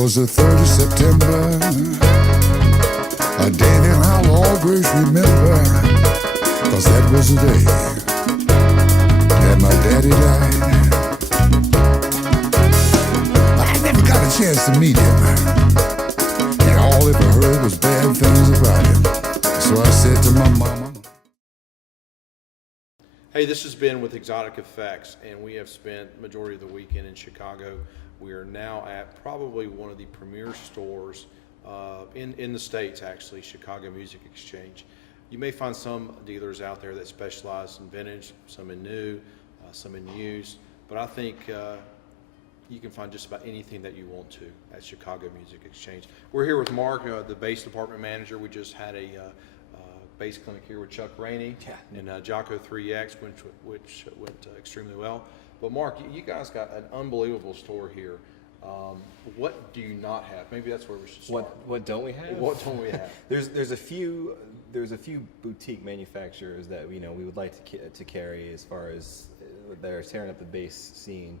was the 3rd of September, a day that I'll always remember, 'cause that was the day that my daddy died. I never got a chance to meet him, and all I ever heard was bad things about him. So I said to my mama, hey, this has been with XOTiC Effects, and we have spent the majority of the weekend in Chicago. We are now at probably one of the premier stores in the States, actually, Chicago Music Exchange. You may find some dealers out there that specialize in vintage, some in new, some in used, but I think you can find just about anything that you want to at Chicago Music Exchange. We're here with Mark, the bass department manager. We just had a bass clinic here with Chuck Rainey and Jocko 3X, which went extremely well. But Mark, you guys got an unbelievable store here. What do you not have? Maybe that's where we should start. What don't we have? What don't we have? There's a few boutique manufacturers that we would like to carry as far as that are tearing up the bass scene,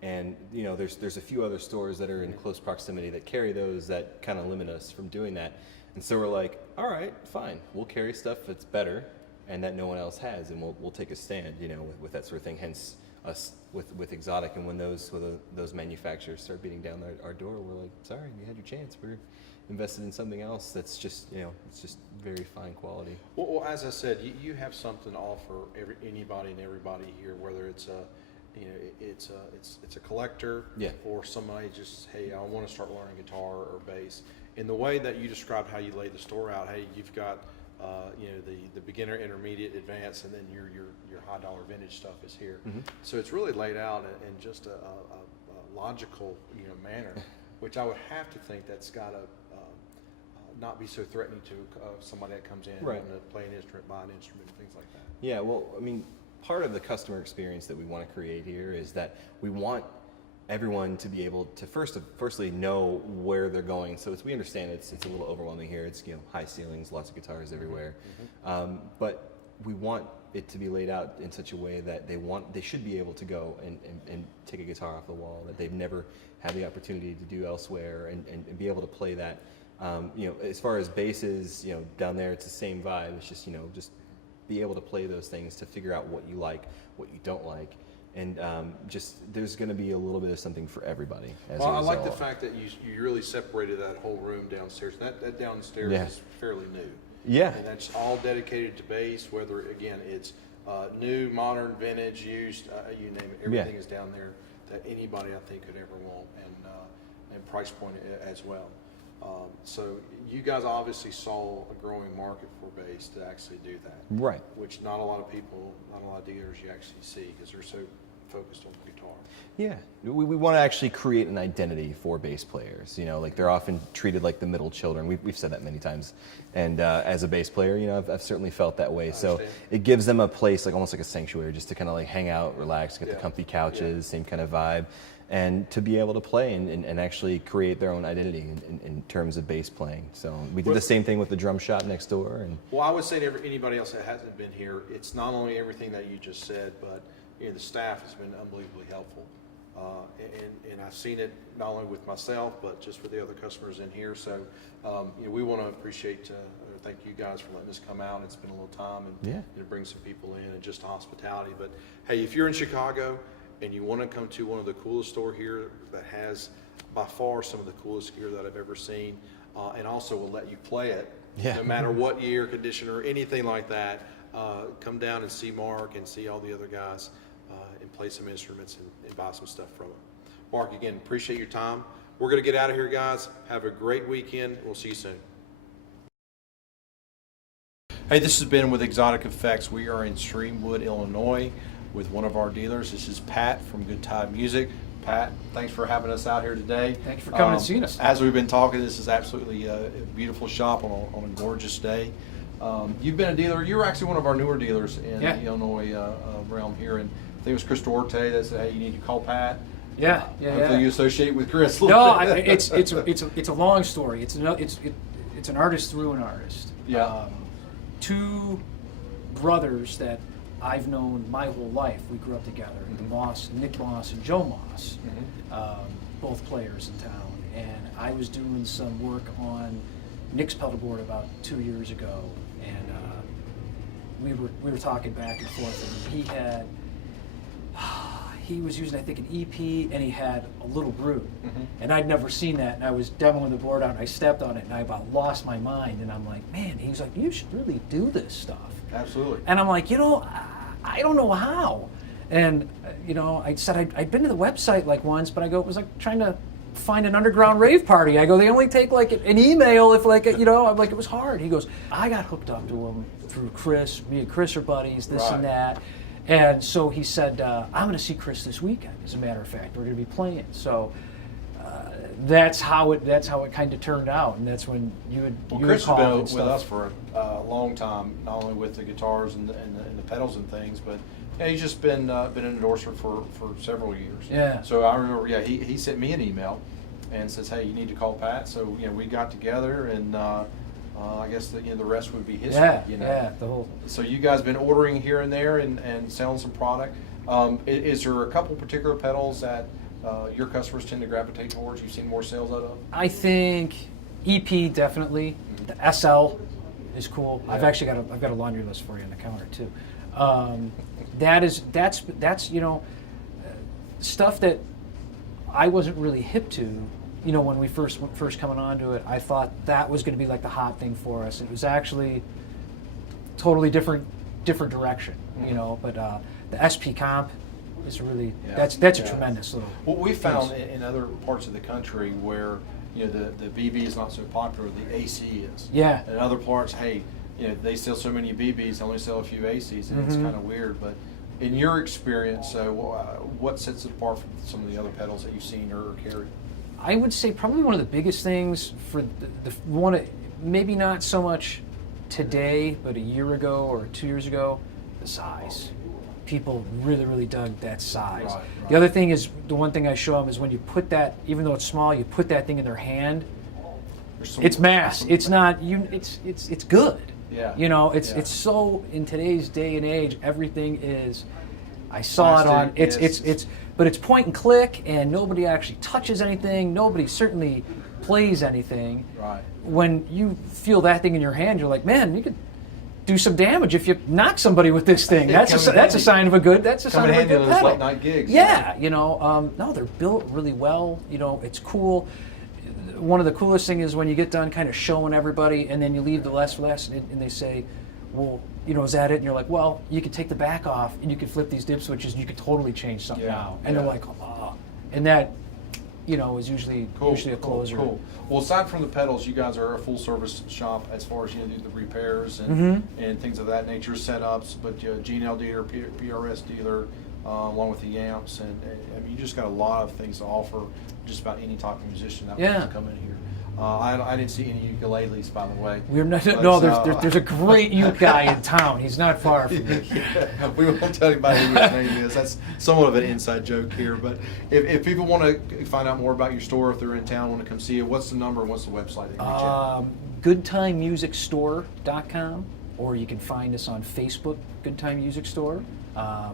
and there's a few other stores that are in close proximity that carry those that kind of limit us from doing that. And so we're like, all right, fine, we'll carry stuff that's better and that no one else has, and we'll take a stand, with that sort of thing. Hence us with XOTiC, and when those manufacturers start beating down our door, we're like, sorry, you had your chance. We're invested in something else that's just it's just very fine quality. Well, as I said, you have something to offer anybody and everybody here, whether it's a collector, or somebody just, hey, I want to start learning guitar or bass. In the way that you described how you lay the store out, hey, you've got the beginner, intermediate, advanced, and then your high dollar vintage stuff is here. Mm-hmm. So it's really laid out in just a logical manner, which I would have to think that's got to not be so threatening to somebody that comes in wanting to play an instrument, buy an instrument, things like that. Yeah, well, I mean, part of the customer experience that we want to create here is that we want everyone to be able to firstly know where they're going. So we understand it's a little overwhelming here. It's high ceilings, lots of guitars everywhere, but we want it to be laid out in such a way that they should be able to go and take a guitar off the wall that they've never had the opportunity to do elsewhere, and be able to play that. As far as basses, down there it's the same vibe. It's just just be able to play those things, to figure out what you like, what you don't like. And there's going to be a little bit of something for everybody. Well, I like the fact that you really separated that whole room downstairs. That downstairs is fairly new. Yeah. And that's all dedicated to bass, whether, again, it's new, modern, vintage, used, you name it. Everything is down there that anybody, I think, could ever want, and price point as well. So you guys obviously saw a growing market for bass to actually do that. Right. Which not a lot of people, not a lot of dealers you actually see, because they're so focused on the guitar. Yeah, we want to actually create an identity for bass players. Like they're often treated like the middle children. We've said that many times. And as a bass player, I've certainly felt that way. So it gives them a place, like almost like a sanctuary, just to kind of like hang out, relax, get the comfy couches, same kind of vibe. And to be able to play and actually create their own identity in terms of bass playing. So we did the same thing with the drum shop next door. Well, I would say to anybody else that hasn't been here, it's not only everything that you just said, but the staff has been unbelievably helpful. And I've seen it not only with myself, but just with the other customers in here. So we want to appreciate, thank you guys for letting us come out. It's been a little time and bring some people in and just hospitality. But hey, if you're in Chicago and you want to come to one of the coolest store here that has by far some of the coolest gear that I've ever seen, and also will let you play it, no matter what year, condition, or anything like that, come down and see Mark and see all the other guys and play some instruments and buy some stuff from them. Mark, again, appreciate your time. We're going to get out of here, guys. Have a great weekend. We'll see you soon. Hey, this has been with XOTiC Effects. We are in Streamwood, Illinois, with one of our dealers. This is Pat from Goodtime Music. Pat, thanks for having us out here today. Thanks for coming and seeing us. As we've been talking, this is absolutely a beautiful shop on a gorgeous day. You've been a dealer. You were actually one of our newer dealers in the Illinois realm here, and I think it was Chris Duarte that said, "Hey, you need to call Pat." Hopefully you associate with Chris. It's a long story. It's an artist through an artist. Yeah. Two brothers that I've known my whole life. We grew up together. Nick Moss and Joe Moss, both players in town. and I was doing some work on Nick's pedal board about 2 years ago, and we were talking back and forth, and he was using, I think, an EP, and he had a little groove, and I'd never seen that, and I was demoing the board out, and I stepped on it, and I about lost my mind, and I'm like, man, he was like, you should really do this stuff. Absolutely. And I'm like, I don't know how. And, I said I'd been to the website like once, but I go, it was like trying to find an underground rave party. I go, they only take like an email if like, I'm like, it was hard. He goes, I got hooked up to him through Chris. Me and Chris are buddies, this and that. And so he said, I'm going to see Chris this weekend, as a matter of fact. We're going to be playing. So that's how it kind of turned out. And that's when you had Chris has been with stuff. us for a long time, not only with the guitars and the pedals and things, but he's just been an endorser for several years. Yeah. So I remember, he sent me an email and says, hey, you need to call Pat. So we got together, and I guess the rest would be history. Yeah, the whole. So you guys been ordering here and there and selling some product. Is there a couple particular pedals that your customers tend to gravitate towards? You've seen more sales out of? I think EP definitely. The SL is cool. Yeah. I've got a laundry list for you on the counter too. That's stuff that I wasn't really hip to. When we first coming onto it, I thought that was going to be like the hot thing for us. It was actually totally different direction. But the SP comp is really that's a tremendous little. What we found in other parts of the country where the BB is not so popular, the AC is. Yeah. In other parts, hey, they sell so many BBs, they only sell a few ACs, and it's kind of weird. But in your experience, what sets it apart from some of the other pedals that you've seen or carried? I would say probably one of the biggest things for the one, maybe not so much today, but a year ago or 2 years ago, the size. People really, really dug that size. Right. The other thing is, the one thing I show them is when you put that, even though it's small, you put that thing in their hand. It's mass. It's not. It's good. Yeah. It's so, in today's day and age, everything is. I saw Plastic, it on. But it's point and click, and nobody actually touches anything. Nobody certainly plays anything. Right. When you feel that thing in your hand, you're like, man, you could do some damage if you knock somebody with this thing. That's a sign of a good. That's a sign of a good pedal. Late night gigs. Yeah, no, they're built really well. It's cool. One of the coolest things is when you get done kind of showing everybody, and then you leave the last, and they say, well, is that it? And you're like, well, you could take the back off, and you could flip these dip switches, and you could totally change something now. And they're like, oh. And that, is usually a closer. Cool. Well, aside from the pedals, you guys are a full service shop as far as do the repairs and things of that nature, setups. But G&L dealer, PRS dealer, along with the amps, and you just got a lot of things to offer. Just about any type of musician that wants to come in here. I didn't see any ukuleles, by the way. We're not, no, there's a great uke guy in town. He's not far from me. We won't tell anybody who his name is. That's somewhat of an inside joke here. But if people want to find out more about your store, if they're in town, want to come see it, what's the number and what's the website? GoodtimeMusicStore.com, or you can find us on Facebook, Goodtime Music Store,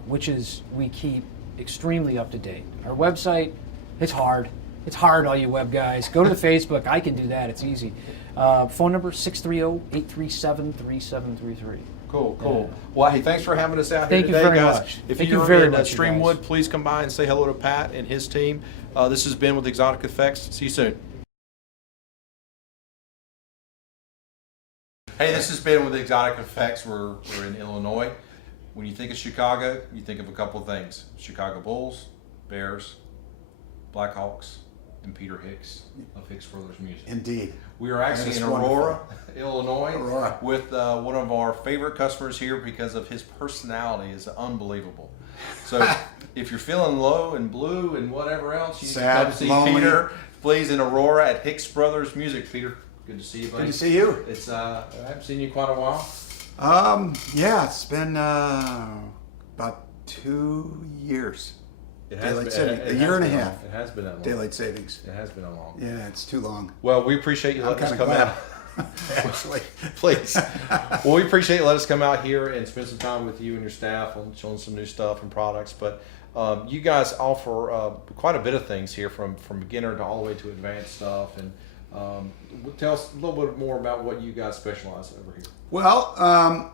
which is, we keep extremely up to date. Our website, it's hard. It's hard, all you web guys. Go to the Facebook. I can do that. It's easy. Phone number 630-837-3733. Cool. Yeah. Well, hey, thanks for having us out here Thank you today, very guys. much. If Thank you you're very in much, you Streamwood, guys. please come by and say hello to Pat and his team. This has been with XOTiC Effects. See you soon. Hey, this has been with XOTiC Effects. We're in Illinois. When you think of Chicago, you think of a couple of things: Chicago Bulls, Bears, Blackhawks, and Peter Hix of Hicks Brothers Music. Indeed. We are actually in Aurora, Illinois, with one of our favorite customers here because of his personality is unbelievable. So if you're feeling low and blue and whatever else, you can come see lonely. Peter, please, in Aurora at Hicks Brothers Music. Peter, good to see you, buddy. Good to see you. It's I haven't seen you in quite a while. Yeah, it's been about 2 years. Daylight savings. A year and a half. It has been that long. Daylight savings. It has been that long. Yeah, it's too long. Well, we appreciate you letting us come out. Actually. Please. Well, we appreciate you letting us come out here and spend some time with you and your staff on showing some new stuff and products. But You guys offer quite a bit of things here, from beginner to all the way to advanced stuff. And tell us a little bit more about what you guys specialize over here. Well,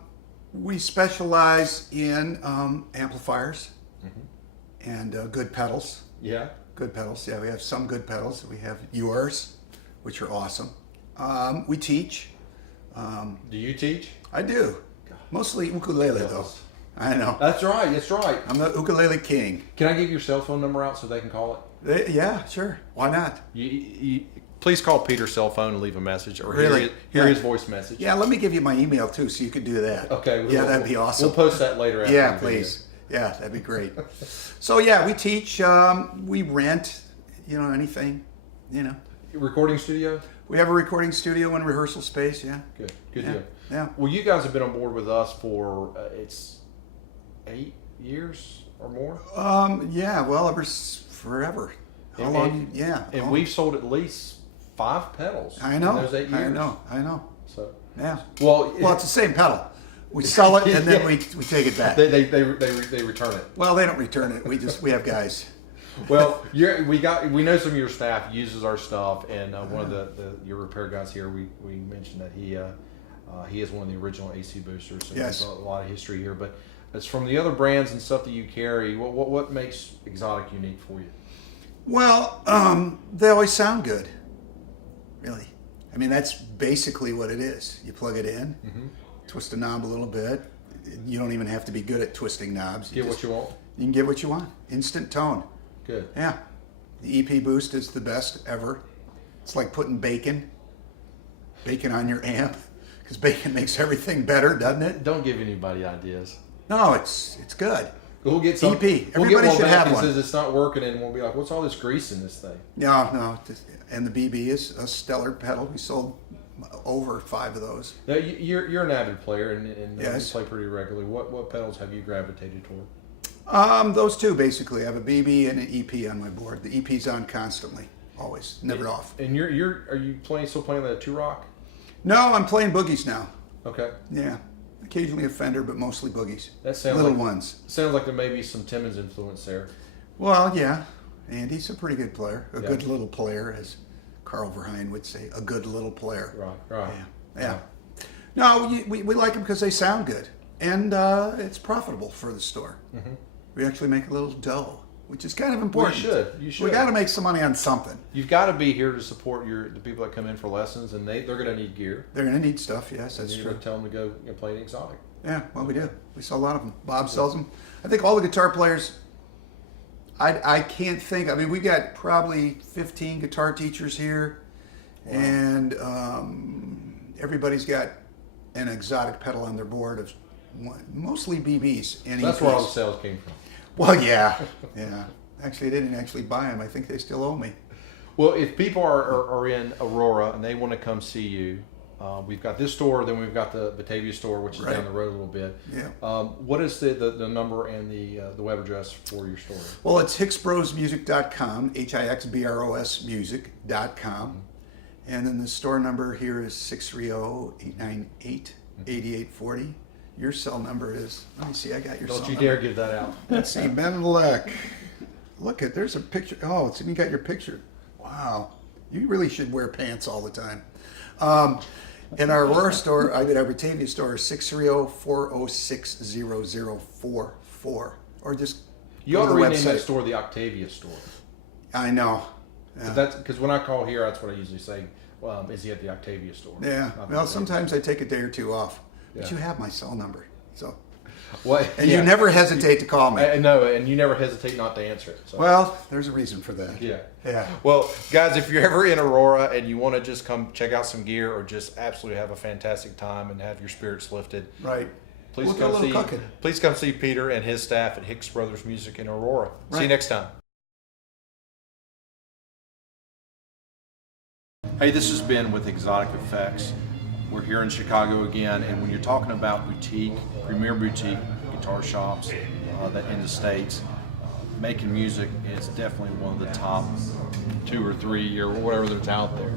we specialize in amplifiers and good pedals. Yeah. Good pedals. Yeah, we have some good pedals. We have yours, which are awesome. We teach. Do you teach? I do. Mostly ukulele, though. I know. That's right. That's right. I'm the ukulele king. Can I give your cell phone number out so they can call it? Yeah, sure. Why not? You please call Peter's cell phone and leave a message, or Really? hear Yeah. his voice message. Yeah, let me give you my email, too, so you could do that. Okay. Yeah, that'd be awesome. We'll post that later. After Yeah, the video. please. Yeah, that'd be great. So, yeah, we teach. We rent, anything, Recording studio? We have a recording studio and rehearsal space, yeah. Good. Good Yeah. deal. Yeah. Well, you guys have been on board with us for it's 8 years or more. Yeah, well, forever. How long? Yeah. And oh, we've sold at least 5 pedals. I know. In those 8 years. I know. So Yeah. well, Well, it's the same pedal. We sell it and then we take it back. they return it. Well, they don't return it. We have guys. Well, we know some of your staff uses our stuff, and one of your repair guys here, we mentioned that he is one of the original AC boosters, so Yes. there's a lot of history here. But it's from the other brands and stuff that you carry. What makes XOTiC unique for you? Well, they always sound good. Really. I mean, that's basically what it is. You plug it in, twist the knob a little bit. You don't even have to be good at twisting knobs. Get what you want. You can get what you want. Instant tone. Good. Yeah. The EP boost is the best ever. It's like putting bacon on your amp, because bacon makes everything better, doesn't it? Don't give anybody ideas. No, it's good. We'll get some. EP. Everybody should have one. Says it's not working, and we'll be like, "What's all this grease in this thing?" No. And the BB is a stellar pedal. We sold over 5 of those. Now, you're an avid player, and Yes. you play pretty regularly. What pedals have you gravitated toward? Those two basically. I have a BB and an EP on my board. The EP's on constantly, always, never off. And are you still playing the 2-rock? No, I'm playing boogies now. Okay. Yeah, occasionally a Fender, but mostly boogies. That sounds little like, ones. Sounds like there may be some Timmons influence there. Well, yeah, Andy's a pretty good player, a Yeah. good little player, as Carl Verheyen would say, a good little player. Right. Yeah. No, we like them because they sound good, and it's profitable for the store. We actually make a little dough, which is kind of important. You should. We got to make some money on something. You've got to be here to support the people that come in for lessons, and they're going to need gear. They're going to need stuff. Yes, that's You're true. going to tell them to go play an XOTiC. Yeah, well, we do. We sell a lot of them. Bob sells them. I think all the guitar players. I can't think. I mean, we got probably 15 guitar teachers here, and everybody's got an XOTiC pedal on their board of mostly BBs and That's EPs. where all the sales came from. Well, yeah. Actually, I didn't actually buy them. I think they still owe me. Well, if people are in Aurora and they want to come see you, we've got this store, then we've got the Batavia store, which is Right. down the road a little bit. Yeah. What is the number and the web address for your store? Well, it's hicksbrosmusic.com, HIXBROS music.com. And then the store number here is 630-898-8840. Your cell number is, let me see, I got your cell Don't you number. dare give that out. Let's see, Benelec. Look there's a picture. Oh, it's even got your picture. Wow. You really should wear pants all the time. In our Aurora store, our Batavia store is 630-406-0044. Or just You go ought to to the rename that website. store the Octavia store. I know. Yeah. That's because when I call here, that's what I usually say. Well, is he at the Octavia store? Yeah. Not the Well, Batavia. sometimes I take a day or two off. But Yeah. you have my cell number. So, Well, and yeah. you never hesitate to call me. I know, and you never hesitate not to answer it. So. Well, there's a reason for that. Yeah. Yeah. Well, guys, if you're ever in Aurora and you want to just come check out some gear or just absolutely have a fantastic time and have your spirits lifted, Right. please We'll do a come little see. cooking. Please come see Peter and his staff at Hicks Brothers Music in Aurora. See you Right. next time. Hey, this has been with XOTiC Effects. We're here in Chicago again, and when you're talking about boutique, premier boutique guitar shops that in the States, making music is definitely one of the top 2 or 3 or whatever that's out there.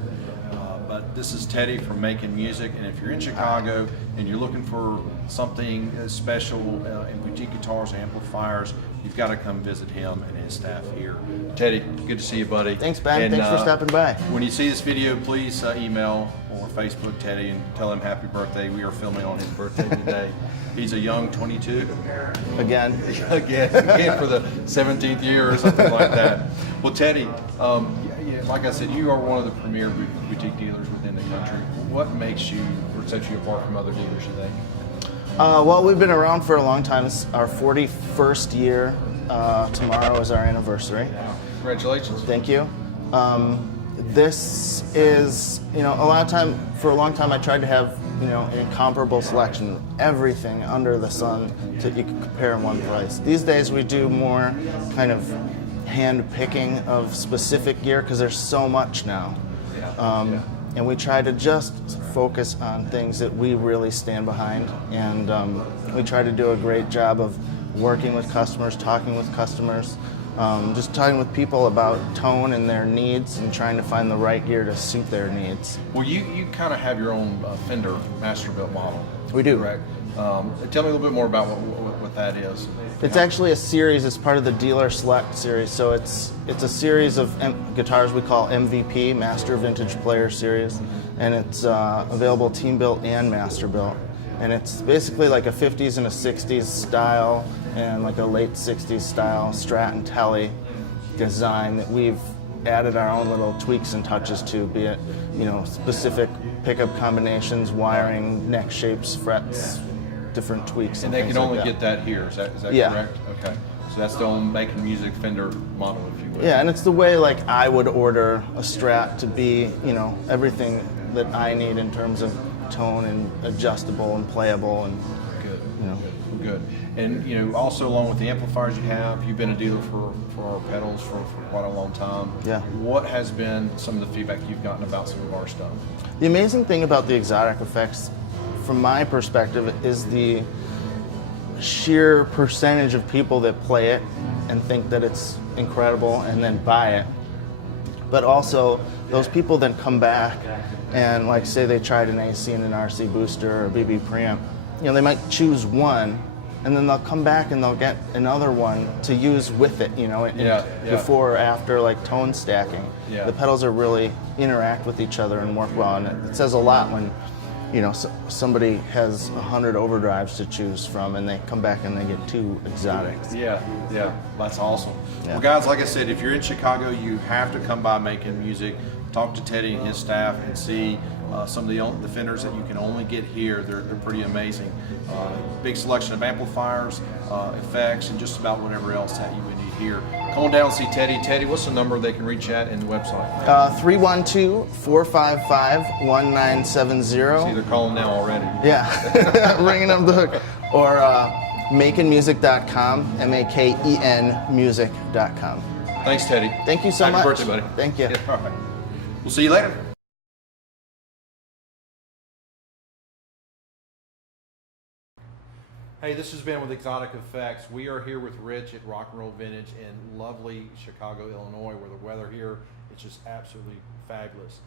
but this is Teddy from Making Music, and if you're in Chicago and you're looking for something special in boutique guitars and amplifiers, you've got to come visit him and his staff here. Teddy, good to see you, buddy. Thanks, Ben. And, Thanks for stopping by. When you see this video, please email or Facebook Teddy and tell him happy birthday. We are filming on his birthday today. He's a young 22. Again. Again for the 17th year or something like that. Well, Teddy, like I said, you are one of the premier boutique dealers within the country. What makes you or sets you apart from other dealers, you think? Well, we've been around for a long time. It's our 41st year. Tomorrow is our anniversary. Congratulations. Thank you. This is, for a long time I tried to have, an incomparable selection, everything under the sun that you could compare in one place. These days we do more kind of hand picking of specific gear because there's so much now. And we try to just focus on things that we really stand behind, and we try to do a great job of working with customers, talking with customers, just talking with people about tone and their needs and trying to find the right gear to suit their needs. Well, you kind of have your own Fender Masterbuilt model. We do. Correct. Tell me a little bit more about what that is. It's actually a series. It's part of the Dealer Select series. So it's a series of guitars we call MVP, Master Vintage Player Series, and it's available team built and master built. And it's basically like a 50s and a 60s style and like a late 60s style Strat and Telly design that we've added our own little tweaks and touches to, be it specific pickup combinations, wiring, neck shapes, frets, different tweaks. And they can only get that here. Is that correct? Okay. So that's the only Making Music Fender model, if you will. Yeah, and it's the way like I would order a Strat to be, everything that I need in terms of tone and adjustable and playable and Good. And also along with the amplifiers you've been a dealer for our pedals for quite a long time. Yeah. What has been some of the feedback you've gotten about some of our stuff? The amazing thing about the XOTiC effects, from my perspective, is the sheer percentage of people that play it and think that it's incredible and then buy it. But also, those people then come back and, like, say they tried an AC and an RC booster or a BB preamp, they might choose one, and then they'll come back and they'll get another one to use with it, before or after, like tone stacking. Yeah. The pedals are really interact with each other and work well, and it says a lot when somebody has 100 overdrives to choose from and they come back and they get 2 XOTiCs. Yeah, that's awesome. Yeah. Well, guys, like I said, if you're in Chicago, you have to come by Making Music, talk to Teddy and his staff, and see some of the Fenders that you can only get here. They're pretty amazing. Big selection of amplifiers, effects, and just about whatever else that you would need here. Come on down and see Teddy. Teddy, what's the number they can reach at and the website? 312-455-1970. See, they're calling now already. Yeah, ringing up the hook. Or makenmusic.com, MAKEN music.com. Thanks, Teddy. Thank you so much. Happy birthday, buddy. Thank you. Yeah, all right. We'll see you later. Hey, this has been with XOTiC Effects. We are here with Rich at RocknRoll Vintage in lovely Chicago, Illinois, where the weather here is just absolutely fabulous.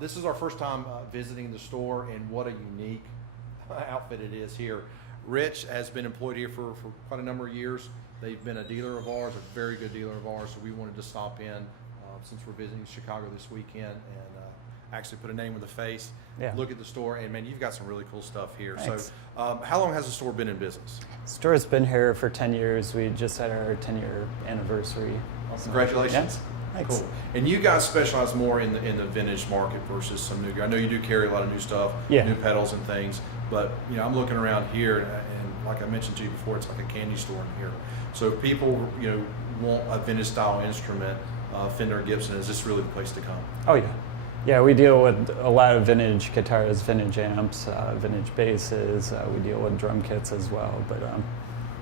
This is our first time visiting the store, and what a unique outfit it is here. Rich has been employed here for quite a number of years. They've been a dealer of ours, a very good dealer of ours, so we wanted to stop in since we're visiting Chicago this weekend and actually put a name with a face, look at the store, and man, you've got some really cool stuff here. Thanks. So how long has the store been in business? The store's been here for 10 years. We just had our 10-year anniversary. Congratulations. Yeah. Thanks. Cool. And you guys specialize more in the vintage market versus some new gear. I know you do carry a lot of new stuff, new pedals and things, but I'm looking around here, and like I mentioned to you before, it's like a candy store in here. So if people want a vintage style instrument, Fender Gibson, is this really the place to come? Oh yeah. Yeah, we deal with a lot of vintage guitars, vintage amps, vintage basses. We deal with drum kits as well. But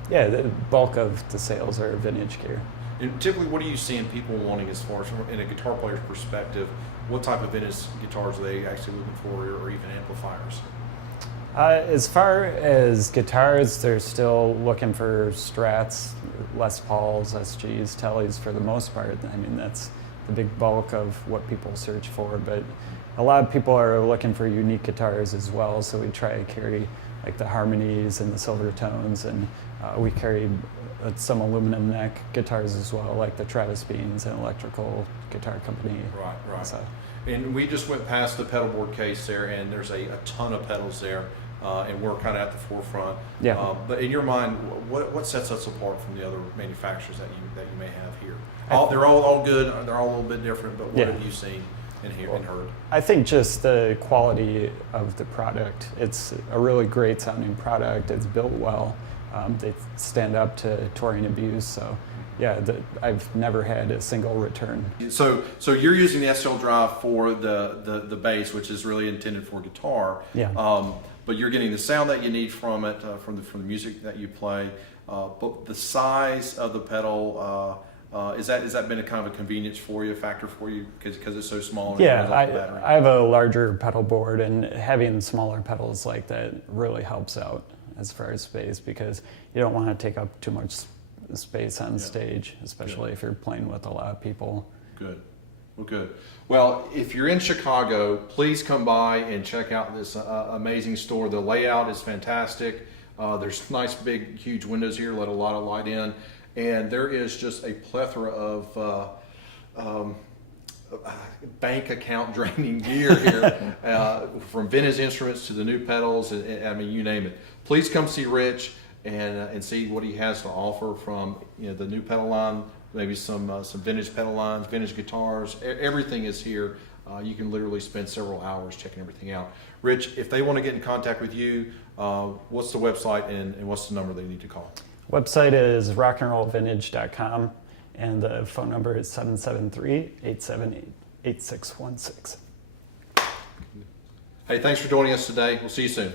yeah, the bulk of the sales are vintage gear. And typically, what are you seeing people wanting as far as from in a guitar player's perspective? What type of vintage guitars are they actually looking for, or even amplifiers? As far as guitars, they're still looking for Strats, Les Pauls, SGs, Tellys for the most part. I mean, that's the big bulk of what people search for. But a lot of people are looking for unique guitars as well, so we try to carry like the harmonies and the silver tones, and we carry some aluminum neck guitars as well, like the Travis Beans, an electrical guitar company. Right. So, And we just went past the pedal board case there, and there's a ton of pedals there, and we're kind of at the forefront. Yeah. But in your mind, what sets us apart from the other manufacturers that you may have here? They're all good. They're all a little bit different. But what have you seen and heard? I think just the quality of the product. It's a really great sounding product. It's built well. They stand up to touring abuse. So, yeah, I've never had a single return. So you're using the SL drive for the bass, which is really intended for guitar. Yeah. But you're getting the sound that you need from it, from the music that you play. But the size of the pedal, is that been a kind of a convenience for you, a factor for you, because it's so small? And it runs off the battery? I have a larger pedal board, and having smaller pedals like that really helps out as far as space, because you don't want to take up too much space on stage, especially if you're playing with a lot of people. Good. Well, good. Well, if you're in Chicago, please come by and check out this amazing store. The layout is fantastic. There's nice, big, huge windows here, let a lot of light in. And there is just a plethora of bank account draining gear here, from vintage instruments to the new pedals. I mean, you name it. Please come see Rich and see what he has to offer, from the new pedal line, maybe some vintage pedal lines, vintage guitars. Everything is here. You can literally spend several hours checking everything out. Rich, if they want to get in contact with you, what's the website and what's the number they need to call? Website is RocknRollVintage.com, and the phone number is 773-878-8616. Hey, thanks for joining us today. We'll see you soon.